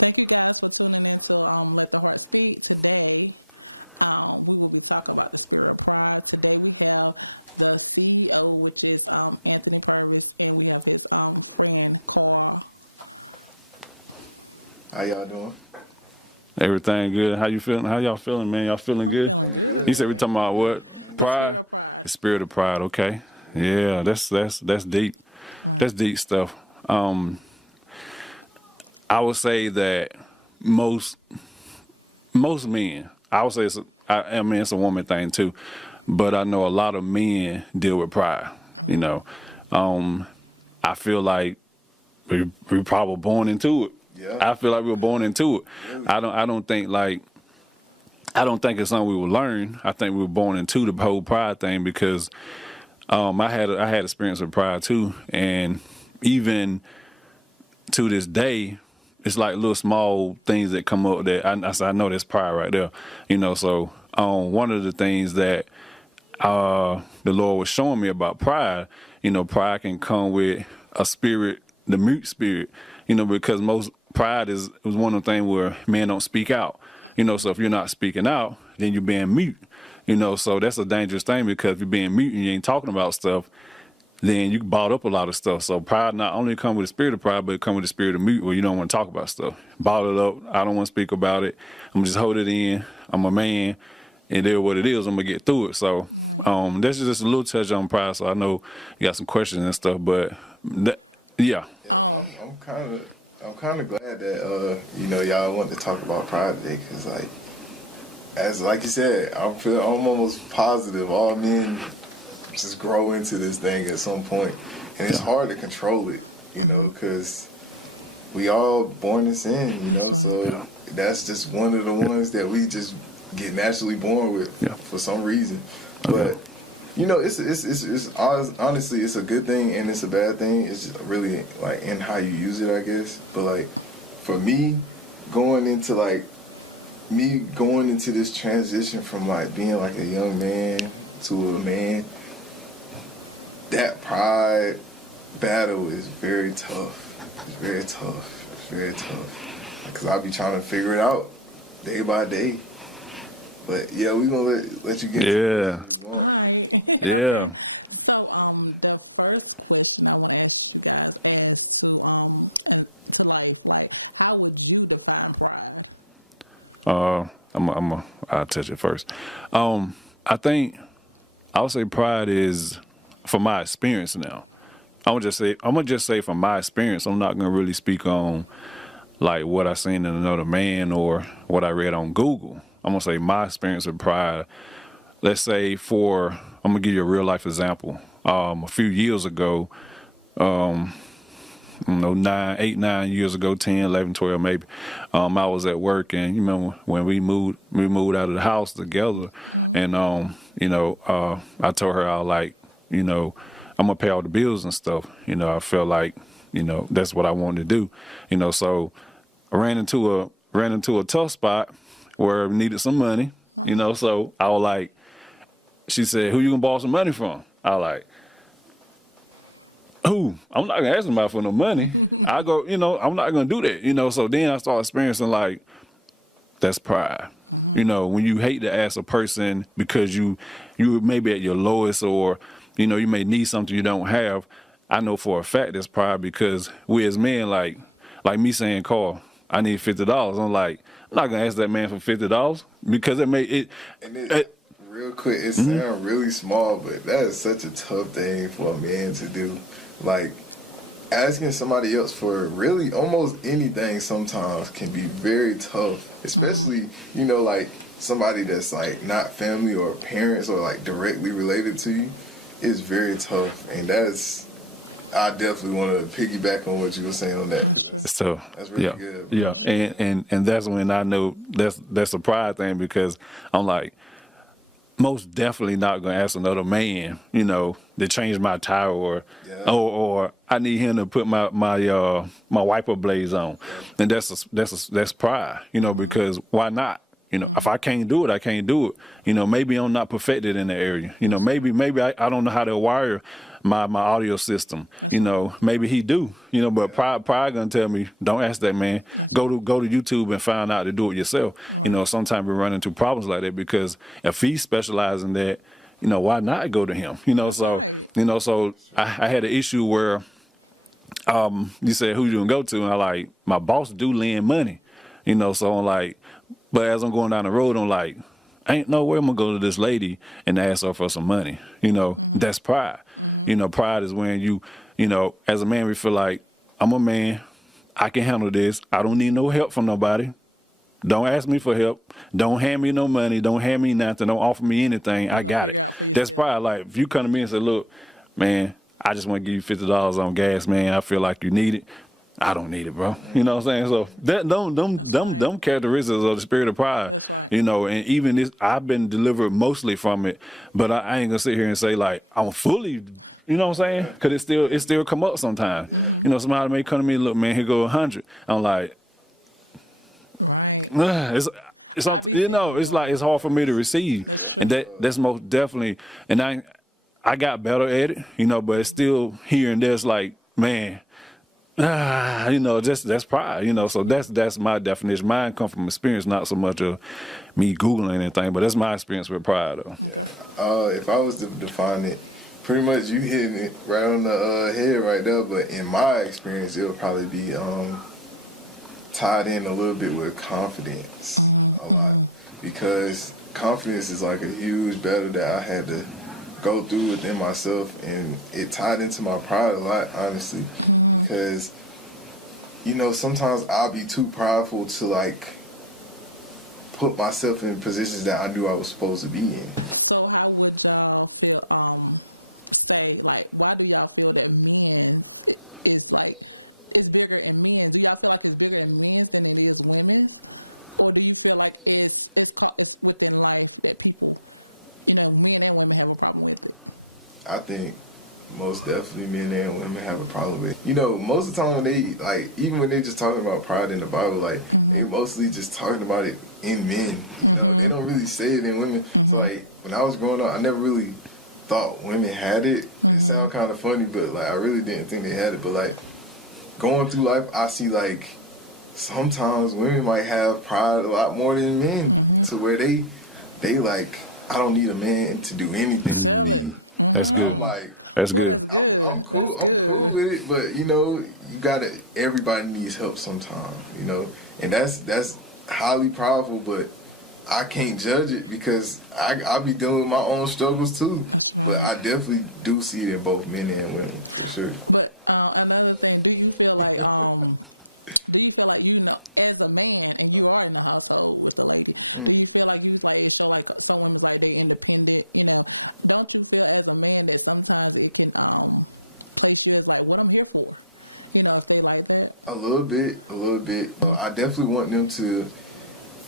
Thank you guys for tuning into Let the Heart Speak today. We will be talking about the spirit of pride. Today we have the CEO, which is Anthony Curtis, and we have his friend, Tara. How y'all doing? Everything good. How you feeling? How y'all feeling, man? Y'all feeling good? Good. You said we talking about what? Pride? The spirit of pride. Okay. Yeah, that's deep. That's deep stuff. I would say that most men. I would say I mean it's a woman thing too, but I know a lot of men deal with pride. You know, I feel like we probably born into it. Yeah. I feel like we were born into it. Really? I don't think it's something we will learn. I think we were born into the whole pride thing because I had experience with pride too, and even to this day, it's like little small things that come up that I know there's pride right there, you know. So one of the things that the Lord was showing me about pride, you know, pride can come with a spirit, the mute spirit, you know, because most pride is one of the things where men don't speak out, you know. So if you're not speaking out, then you're being mute, you know. So that's a dangerous thing because if you're being mute and you ain't talking about stuff, then you bottle up a lot of stuff. So pride not only come with the spirit of pride, but it come with the spirit of mute where you don't want to talk about stuff. Bottle it up. I don't want to speak about it. I'm just hold it in. I'm a man, and it is what it is. I'm gonna get through it. So that's just a little touch on pride. So I know you got some questions and stuff, but yeah. I'm kind of glad that you know, y'all want to talk about pride today, because like you said, I'm almost positive all men just grow into this thing at some point, and it's hard to control it, you know, because we all born in sin, you know. So that's just one of the ones that we just get naturally born with for some reason. But you know, it's honestly, it's a good thing and it's a bad thing. It's just really like in how you use it, I guess. But like for me, going into this transition from like being like a young man to a man, that pride battle is very tough. It's very tough. It's very tough. Because I'll be trying to figure it out day by day. But yeah, we gonna let you get Yeah. Yeah. So, the first question I will ask you guys is how would you define pride? I'll touch it first. I think I would say pride is, from my experience now. I'm gonna just say from my experience. I'm not gonna really speak on like what I seen in another man or what I read on Google. I'm gonna say my experience with pride. Let's say I'm gonna give you a real life example. A few years ago, you know, 9 years ago, 10, 11, 12 maybe, I was at work, and you remember when we moved out of the house together, and you know, I told her I was like, you know, I'm gonna pay all the bills and stuff. You know, I felt like, you know, that's what I wanted to do. You know, so I ran into a tough spot where I needed some money. You know, so I was like, she said, "Who you gonna borrow some money from?" I was like, "Who? I'm not gonna ask somebody for no money. I go, you know, I'm not gonna do that." You know, so then I started experiencing like, that's pride. You know, when you hate to ask a person because you maybe at your lowest, or you know, you may need something you don't have. I know for a fact that's pride, because we as men, like me saying, "Carl, I need $50." I'm like, I'm not gonna ask that man for $50 because it may it. And real quick, it sounds really small, but that is such a tough thing for a man to do. Like, asking somebody else for really almost anything sometimes can be very tough, especially, you know, like somebody that's like not family or parents or like directly related to you. Is very tough, and I definitely want to piggyback on what you were saying on that. So That's really good. Yeah, and that's when I know that's a pride thing, because I'm like, most definitely not gonna ask another man, you know, to change my tire, or I need him to put my wiper blades on, and that's pride, you know, because why not? you know, if I can't do it, I can't do it. You know, maybe I'm not perfected in the area. You know, maybe I don't know how to wire my audio system. You know, maybe he do. You know, but pride gonna tell me, don't ask that man. Go to YouTube and find out to do it yourself. You know, sometimes we run into problems like that because if he specializes in that, you know, why not go to him? You know, so I had an issue where you said who you gonna go to, and I like my boss do lend money. You know, so I'm like, but as I'm going down the road, I'm like, ain't no way I'm gonna go to this lady and ask her for some money. You know, that's pride. You know, pride is when you know, as a man, we feel like I'm a man, I can handle this. I don't need no help from nobody. Don't ask me for help. Don't hand me no money. Don't hand me nothing. Don't offer me anything. I got it. That's pride. Like if you come to me and say, look, man, I just want to give you $50 on gas, man. I feel like you need it. I don't need it, bro. You know what I'm saying? So that them characteristics of the spirit of pride, you know, and even this, I've been delivered mostly from it, but I ain't gonna sit here and say like I'm fully, you know what I'm saying? Cause it still come up sometimes. You know, somebody may come to me, look, man, here go 100. I'm like, it's you know, it's like it's hard for me to receive, and that's most definitely. And I got better at it, you know, but it's still here and there's like, man. You know, that's pride, you know, so that's my definition. Mine come from experience, not so much of me Googling anything, but that's my experience with pride, though. Yeah. If I was to define it, pretty much you hitting it right on the head right there, but in my experience, it'll probably be tied in a little bit with confidence a lot, because confidence is like a huge battle that I had to go through within myself, and it tied into my pride a lot, honestly. Because, you know, sometimes I'll be too prideful to, like, put myself in positions that I knew I was supposed to be in. So how would say, like, why do y'all feel that men is, like, it's bigger in men? Do y'all feel like it's bigger in men than it is women? Or do you feel like it's within life that people, you know, men and women have a problem with it? I think most definitely men and women have a problem with it. You know, most of the time when they, like, even when they just talking about pride in the Bible, like, they mostly just talking about it in men. You know, they don't really say it in women. So, like, when I was growing up, I never really thought women had it. It sounds kind of funny, but, like, I really didn't think they had it. But, like, going through life, I see, like, sometimes women might have pride a lot more than men, to where they like, I don't need a man to do anything to me. That's good. I'm like, that's good. I'm cool with it, but you know, everybody needs help sometime, you know, and that's highly powerful, but I can't judge it because I be dealing with my own struggles too. But I definitely do see it in both men and women, for sure. But another thing, do you feel like you as a man and you are in the household with the lady, do you feel like it's like someone like they're independent, you know? Don't you feel as a man that sometimes it can place you as like, what I'm here for? You know, things like that? A little bit. I definitely want them to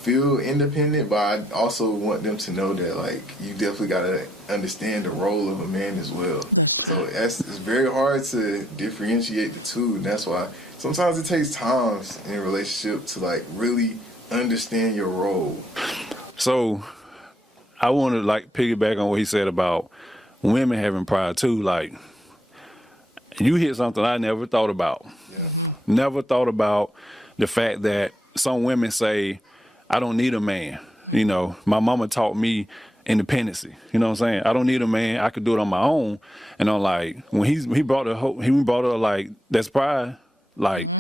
feel independent, but I also want them to know that, like, you definitely gotta understand the role of a man as well. So it's very hard to differentiate the two, and that's why sometimes it takes times in a relationship to, like, really understand your role. So I want to, like, piggyback on what he said about women having pride too. Like, you hit something I never thought about. Yeah. Never thought about the fact that some women say, I don't need a man. You know, my mama taught me independency. You know what I'm saying? I don't need a man. I could do it on my own. And I'm like, when he brought her like, that's pride. Like,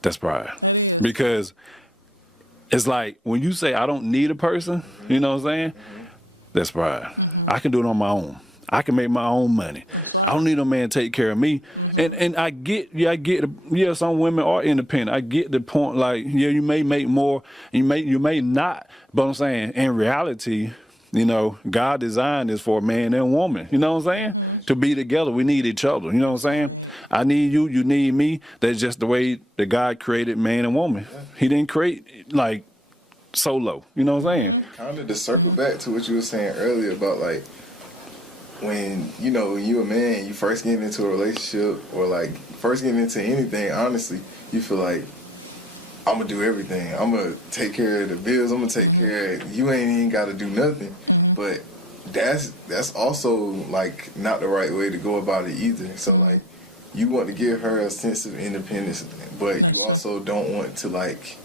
that's pride. Because it's like, when you say I don't need a person, you know what I'm saying? That's pride. I can do it on my own. I can make my own money. I don't need a man to take care of me. And I get, some women are independent. I get the point. Like, yeah, you may make more, you may not. But I'm saying, in reality, you know, God designed this for a man and woman. You know what I'm saying? To be together, we need each other. You know what I'm saying? I need you, you need me. That's just the way that God created man and woman. He didn't create, like, solo. You know what I'm saying? Kind of to circle back to what you were saying earlier about, like, when, you know, you a man, you first getting into a relationship or, like, first getting into anything, honestly, you feel like I'm gonna do everything. I'm gonna take care of the bills. I'm gonna take care of you. Ain't even got to do nothing. But that's also like not the right way to go about it either. So like, you want to give her a sense of independence, but you also don't want to like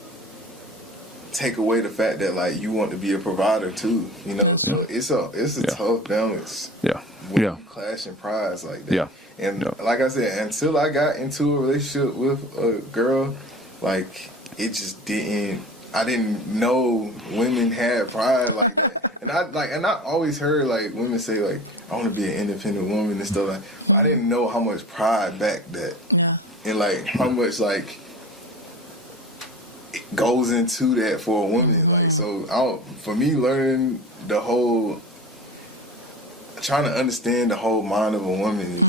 take away the fact that like you want to be a provider too. You know, so it's a tough balance. Yeah. When Yeah. you clash in prides like that. Yeah. And Yeah. like I said, until I got into a relationship with a girl, like it just didn't. I didn't know women had pride like that. And I always heard like women say like I want to be an independent woman and stuff like. But I didn't know how much pride backed that, and like how much like it goes into that for a woman. Like so, for me learning the whole, trying to understand the whole mind of a woman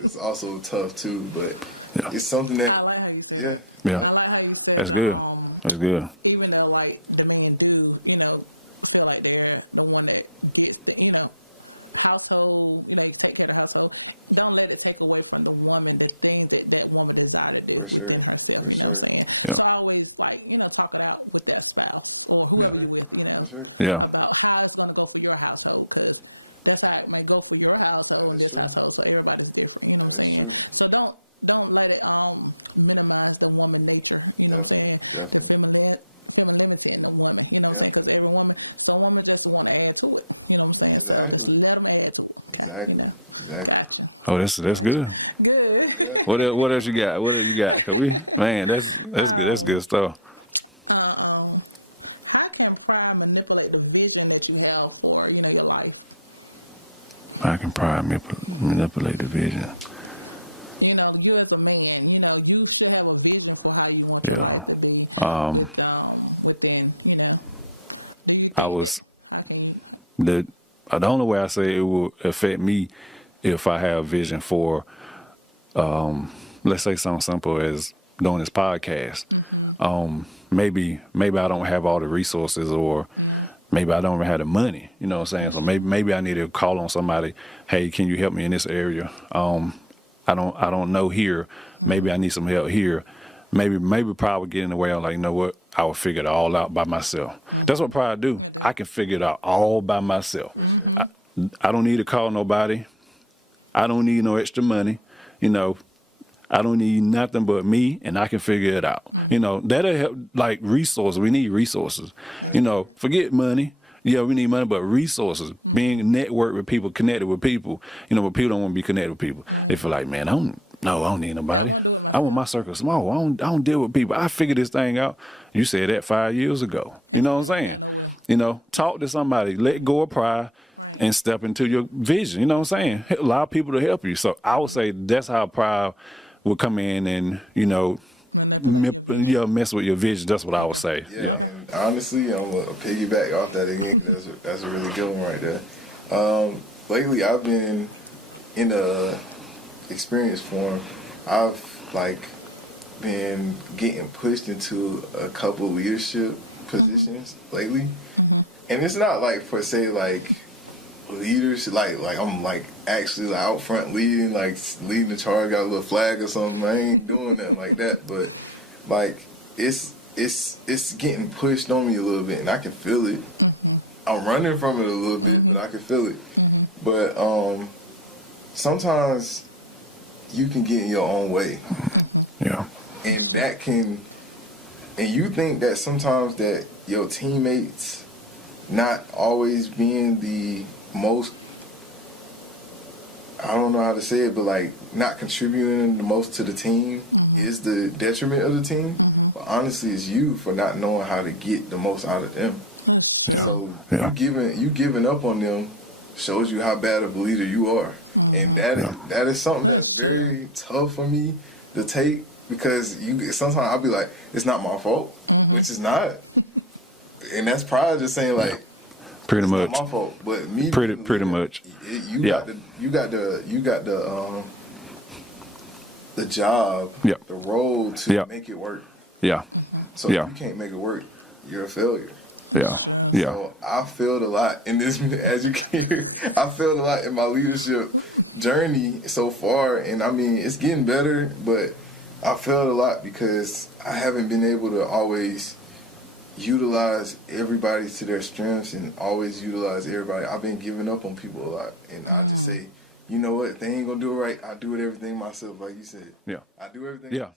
is also tough too. But Yeah. it's something that I like how you say yeah. Yeah. I like how you say That's good. That's good. even though like the men do, feel like they're the one that gets the, household, you take care of the household. Don't let it take away from the woman that's thing that woman desire to do. For sure. For sure. Yeah. So I always talk about with that spouse. Yeah. For sure. Yeah. About how it's gonna go for your household, because that's how it may go for your household. That is this true. household, so everybody's different. That is true. So don't let it minimize the woman nature. You know what I'm saying? Definitely. Femininity in the woman. Definitely. Because every woman, the woman doesn't want to add to it. You know what I'm saying? Exactly. Never add to it. Exactly. Oh, that's good. Good. What else you got? What else you got? Cause that's good. That's good stuff. How can pride manipulate the vision that you have for your life? I can probably manipulate the vision. You as a man, you should have a vision for how you want to Yeah. be within, I was the only way I say it will affect me if I have vision for, let's say something simple as doing this podcast. Maybe I don't have all the resources, or maybe I don't even have the money. You know what I'm saying? So maybe I need to call on somebody. Hey, can you help me in this area? I don't know here. Maybe I need some help here. Maybe pride would get in the way. I'm like, you know what? I will figure it all out by myself. That's what pride do. I can figure it out all by myself. I don't need to call nobody. I don't need no extra money. I don't need nothing but me, and I can figure it out. That'll help. Like resources, we need resources. Forget money. Yeah, we need money, but resources, being networked with people, connected with people. But people don't want to be connected with people. They feel like, man, I don't need nobody. I want my circle small. I don't deal with people. I figured this thing out. You said that 5 years ago. You know what I'm saying? Talk to somebody, let go of pride, and step into your vision. You know what I'm saying? Allow people to help you. So I would say that's how pride will come in and, mess with your vision. That's what I would say. Yeah. And honestly, I'm gonna piggyback off that again, because that's a really good one right there. Lately, I've been in a experience form. I've been getting pushed into a couple leadership positions lately, and it's not per se leaders like I'm actually out front leading the charge, got a little flag or something. I ain't doing nothing like that, but it's getting pushed on me a little bit, and I can feel it. I'm running from it a little bit, but I can feel it. But sometimes you can get in your own way. Yeah. And you think that sometimes that your teammates not always being the most, I don't know how to say it, but not contributing the most to the team is the detriment of the team. But honestly, it's you for not knowing how to get the most out of them. Yeah. So Yeah. you giving up on them shows you how bad of a leader you are. And that is something that's very tough for me to take, because sometimes I'll be like, it's not my fault, which is not. And that's pride just saying Pretty it's much. not my fault. But me Pretty much. You got the job, Yeah. the role to Yeah. make it work. Yeah. So Yeah. if you can't make it work, you're a failure. Yeah. Yeah. So I failed a lot in this, as you can hear, I failed a lot in my leadership journey so far, and I mean it's getting better, but I failed a lot because I haven't been able to always utilize everybody to their strengths and always utilize everybody. I've been giving up on people a lot, and I just say, you know what? If they ain't gonna do it right, I do it everything myself, like you said. Yeah. I do everything. Yeah.